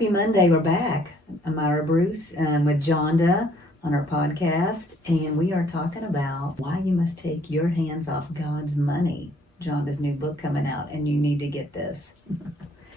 Happy Monday. We're back. I'm Myra Bruce with Jonda on our podcast, and we are talking about why you must take your hands off God's money. Jonda's new book coming out, and you need to get this.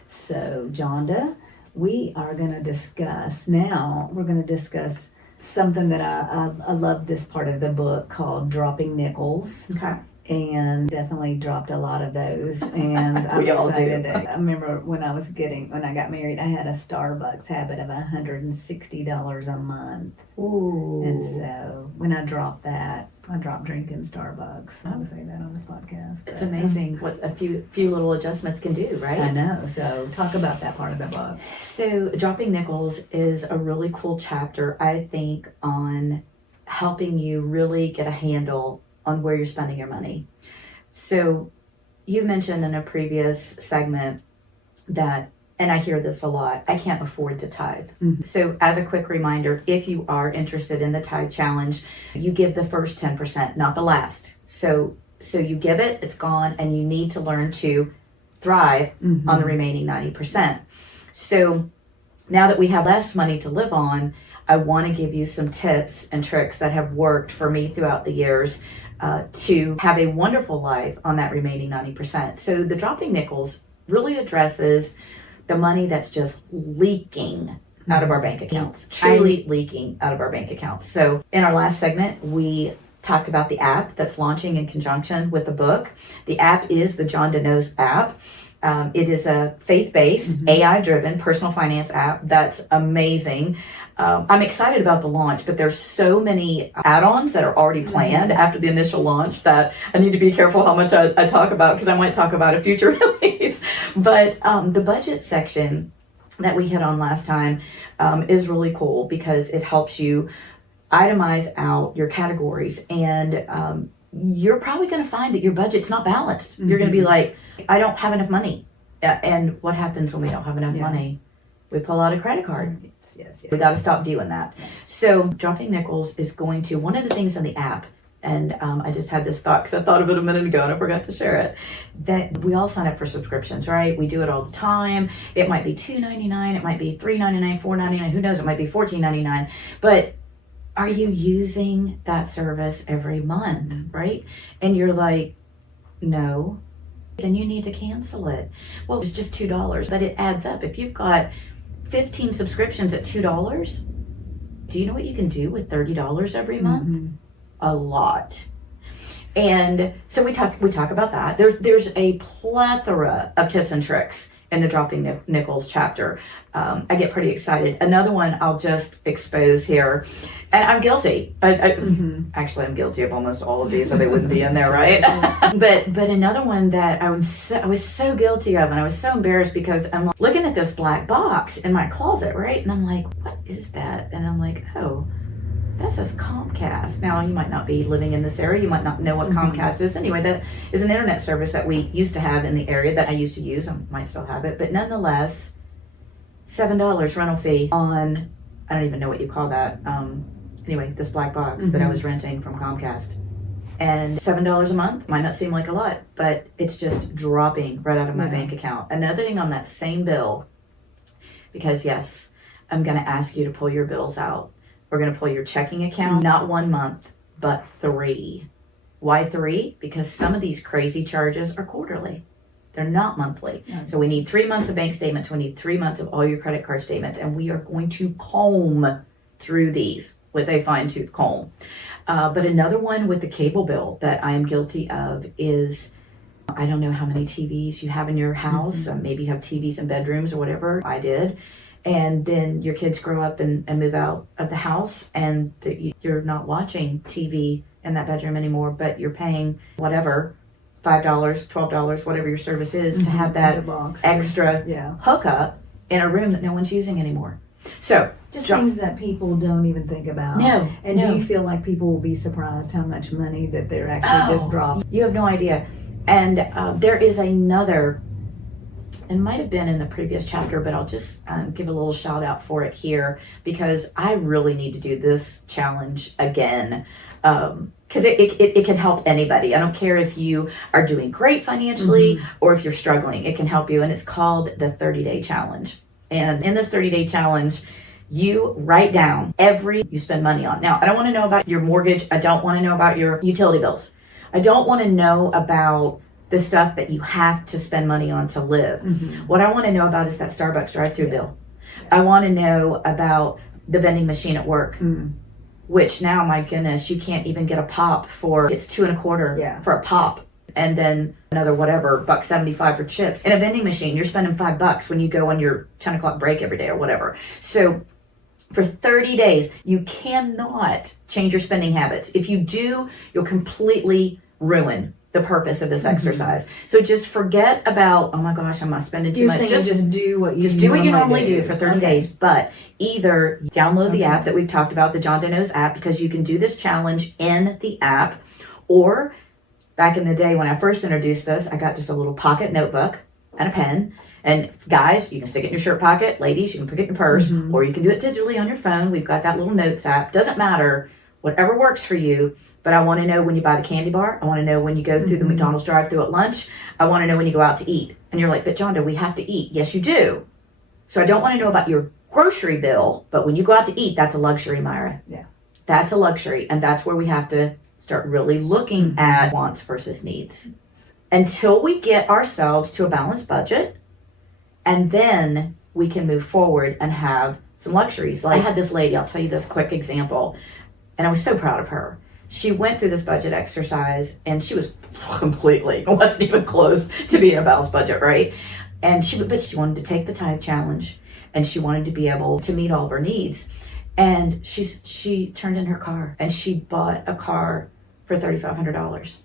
So, Jonda, we are going to discuss now, we're going to discuss something that I love this part of the book called dropping nickels. Okay. And definitely dropped a lot of those, and I'm excited. I remember when I got married, I had a Starbucks habit of $160 a month. Ooh. And so when I dropped that, I dropped drinking Starbucks. I would say that on this podcast. It's amazing what a few little adjustments can do, right? I know. So talk about that part of the book. So dropping nickels is a really cool chapter, I think, on helping you really get a handle on where you're spending your money. So you mentioned in a previous segment that, and I hear this a lot, I can't afford to tithe. Mm-hmm. So as a quick reminder, if you are interested in the tithe challenge, you give the first 10%, not the last. So you give it, it's gone, and you need to learn to thrive Mm-hmm. on the remaining 90%. So now that we have less money to live on, I want to give you some tips and tricks that have worked for me throughout the years to have a wonderful life on that remaining 90%. So the dropping nickels really addresses the money that's just leaking out of our bank accounts, truly leaking out of our bank accounts. So in our last segment, we talked about the app that's launching in conjunction with the book. The app is the JondaKnows app. It is a faith-based, AI-driven personal finance app that's amazing. I'm excited about the launch, but there's so many add-ons that are already planned after the initial launch that I need to be careful how much I talk about, because I might talk about a future release. But the budget section that we hit on last time is really cool because it helps you itemize out your categories, and you're probably going to find that your budget's not balanced. You're going to be like, I don't have enough money. And what happens when we don't have enough money? We pull out a credit card. Yes. We got to stop doing that. So dropping nickels is going to, one of the things in the app, and I just had this thought because I thought of it a minute ago and I forgot to share it, that we all sign up for subscriptions, right? We do it all the time. It might be $2.99, it might be $3.99, $4.99, who knows, it might be $14.99. But are you using that service every month, right? And you're like, no, then you need to cancel it. Well, it's just $2, but it adds up. If you've got 15 subscriptions at $2, do you know what you can do with $30 every month? A lot. And so we talk about that. There's a plethora of tips and tricks in the dropping nickels chapter. I get pretty excited. Another one I'll just expose here, and I'm guilty. Actually, I'm guilty of almost all of these, or they wouldn't be in there, right? but another one that I was so guilty of, and I was so embarrassed because I'm looking at this black box in my closet, right? And I'm like, what is that? And I'm like, oh, that says Comcast. Now, you might not be living in this area. You might not know what Comcast is. Anyway, that is an internet service that we used to have in the area that I used to use. I might still have it. But nonetheless, $7 rental fee on, I don't even know what you call that. Anyway, this black box that I was renting from Comcast. And $7 a month might not seem like a lot, but it's just dropping right out of my bank account. Another thing on that same bill, because yes, I'm going to ask you to pull your bills out. We're going to pull your checking account, not 1 month, but 3. Why 3? Because some of these crazy charges are quarterly. They're not monthly. So we need 3 months of bank statements. We need 3 months of all your credit card statements. And we are going to comb through these with a fine-tooth comb. But another one with the cable bill that I am guilty of is, I don't know how many TVs you have in your house. Maybe you have TVs in bedrooms or whatever. I did. And then your kids grow up and move out of the house, and you're not watching TV in that bedroom anymore, but you're paying whatever, $5, $12, whatever your service is, to have that extra hookup in a room that no one's using anymore. So just things that people don't even think about. No. And do you feel like people will be surprised how much money that they're actually just dropping? You have no idea. And there is another, it might have been in the previous chapter, but I'll just give a little shout out for it here, because I really need to do this challenge again. Because it can help anybody. I don't care if you are doing great financially or if you're struggling. It can help you. And it's called the 30-day challenge. And in this 30-day challenge, you write down every you spend money on. Now, I don't want to know about your mortgage. I don't want to know about your utility bills. I don't want to know about the stuff that you have to spend money on to live. What I want to know about is that Starbucks drive-through bill. I want to know about the vending machine at work, which now, my goodness, you can't even get a pop for, it's $2.25 for a pop. And then another whatever, $1.75 for chips. In a vending machine, you're spending $5 when you go on your 10 o'clock break every day or whatever. So for 30 days, you cannot change your spending habits. If you do, you'll completely ruin the purpose of this exercise. So just forget about, oh my gosh, I'm not spending too much. Just do what you normally do for 30 days. But either download the app that we've talked about, the Jonda Knows app, because you can do this challenge in the app. Or back in the day when I first introduced this, I got just a little pocket notebook and a pen. And guys, you can stick it in your shirt pocket. Ladies, you can put it in your purse, or you can do it digitally on your phone. We've got that little notes app. Doesn't matter, whatever works for you. But I want to know when you buy the candy bar. I want to know when you go through the McDonald's drive-thru at lunch. I want to know when you go out to eat. And you're like, but Jonda, we have to eat. Yes, you do. So I don't want to know about your grocery bill, but when you go out to eat, that's a luxury, Myra. Yeah. That's a luxury. And that's where we have to start really looking at wants versus needs. Until we get ourselves to a balanced budget, and then we can move forward and have some luxuries. Like I had this lady, I'll tell you this quick example, and I was so proud of her. She went through this budget exercise and she was wasn't even close to being a balanced budget, right? And she wanted to take the tithe challenge and she wanted to be able to meet all of her needs. And she turned in her car and she bought a car for $3,500.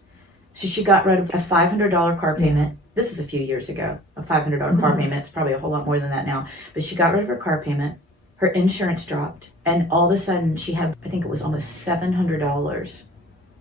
So she got rid of a $500 car payment. This is a few years ago, a $500 car payment. It's probably a whole lot more than that now. But she got rid of her car payment. Her insurance dropped. And all of a sudden she had, I think it was almost $700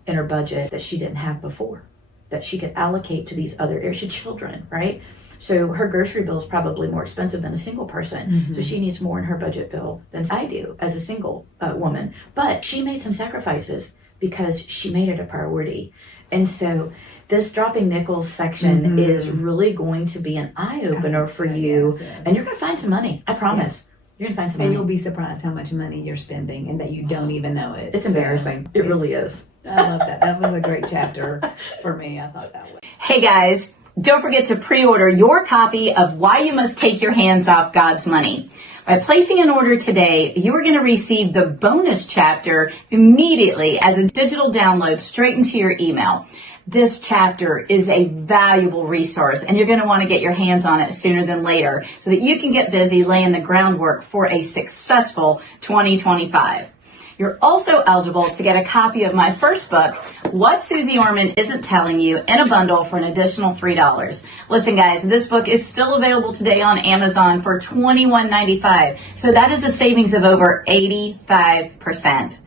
in her budget that she didn't have before, that she could allocate to these other areas. She had children, right? So her grocery bill is probably more expensive than a single person. So she needs more in her budget bill than I do as a single woman. But she made some sacrifices because she made it a priority. And so this dropping nickels section is really going to be an eye-opener for you. Yes. And you're going to find some money. I promise. You're going to find some money. And you'll be surprised how much money you're spending and that you don't even know it. It's embarrassing. It really is. I love that. That was a great chapter for me. I thought that was. Hey guys, don't forget to pre-order your copy of Why You Must Take Your Hands Off God's Money. By placing an order today, you are going to receive the bonus chapter immediately as a digital download straight into your email. This chapter is a valuable resource and you're going to want to get your hands on it sooner than later so that you can get busy laying the groundwork for a successful 2025. You're also eligible to get a copy of my first book, What Susie Orman Isn't Telling You, in a bundle for an additional $3. Listen, guys, this book is still available today on Amazon for $21.95. So that is a savings of over 85%.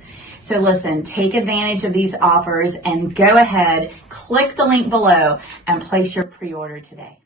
So listen, take advantage of these offers and go ahead, click the link below and place your pre-order today.